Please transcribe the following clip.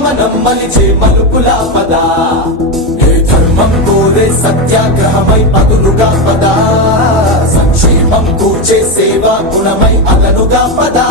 గమనం మలిచే మలుపులా పదా, ఏ ధర్మం కోరే సత్యాగ్రహమై పదులుగా పదా, సంక్షేమం కూర్చే సేవా గుణమై అలనుగా పదా.